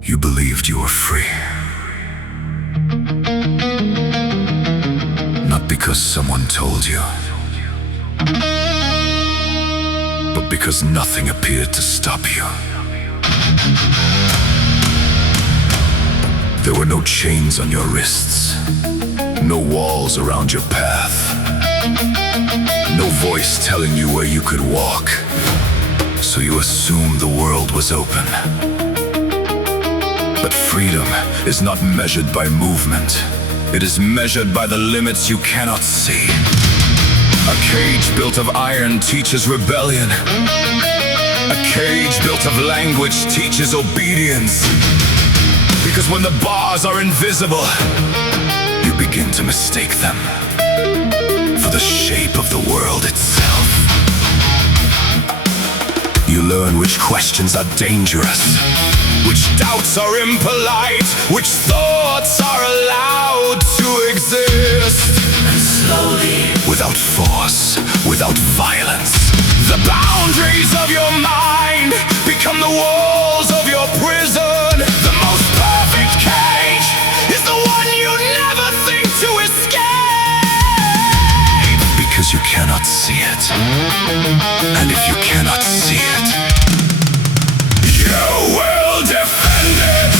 You believed you were free. Not because someone told you, but because nothing appeared to stop you. There were no chains on your wrists, no walls around your path, no voice telling you where you could walk. So you assumed the world was open. But freedom is not measured by movement. It is measured by the limits you cannot see. A cage built of iron teaches rebellion. A cage built of language teaches obedience. Because when the bars are invisible, you begin to mistake them for the shape of the world itself. You learn which questions are dangerous, which doubts are impolite, which thoughts are allowed to exist. And slowly, without force, without violence, the boundaries of your mind become the walls of your prison. The most perfect cage is the one you never think to escape. Because you cannot see it. And if you cannot see it, you will defend it.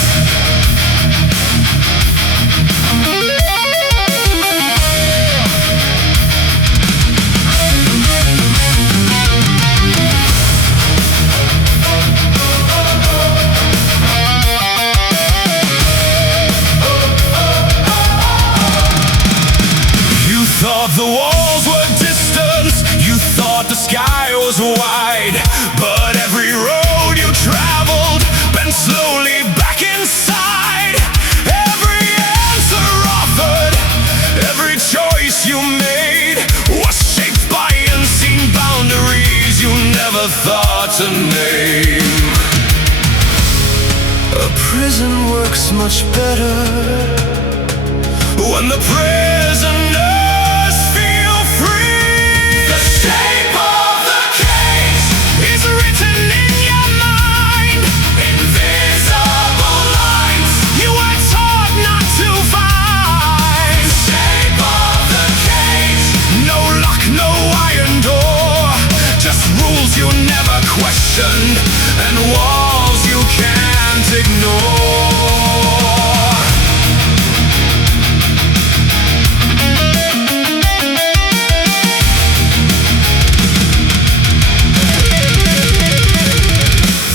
You thought the walls were distant, you thought the sky was wide, but every road you traveled bent slowly back inside. Every answer offered, every choice you made was shaped by unseen boundaries you never thought to name. A prison works much better when the prisoners feel free. The shape of the cage is written in your mind. Invisible lines you were taught not to find. The shape of the cage, no lock, no iron door, just rules you never questioned and walls you can't ignore.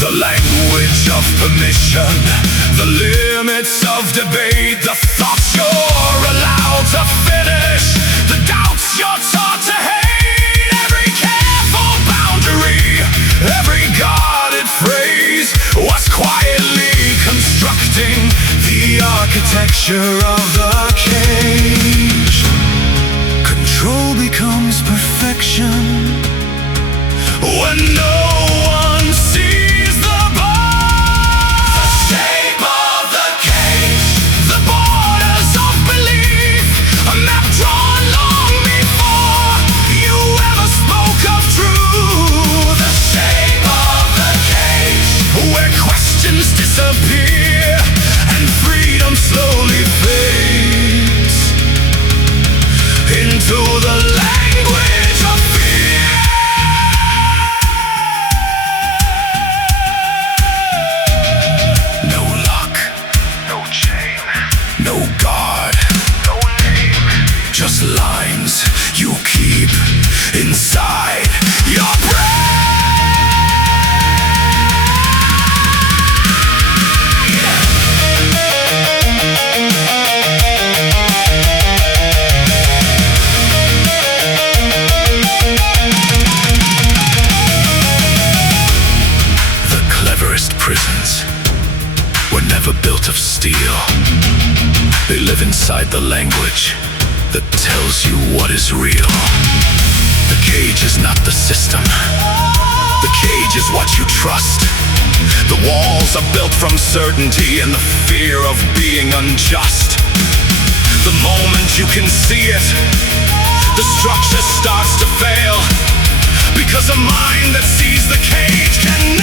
The language of permission, the limits of debate, the thoughts you're allowed to finish, the doubts you're taught to hate. Every careful boundary, every guarded phrase was quietly constructing the architecture of the cage. Control becomes perfection when no one sees the bars. The shape of the cage, the borders of belief, a map drawn long before you ever spoke of truth. The shape of the cage, where questions disappear and freedom slowly fades into the language of fear. No lock, no chain, no guard, no name, just lines you keep inside your brain. The cleverest prisons were never built of steel. They live inside the language that tells you what is real. The cage is not the system. The cage is what you trust. The walls are built from certainty and the fear of being unjust. The moment you can see it, the structure starts to fail, because a mind that sees the cage can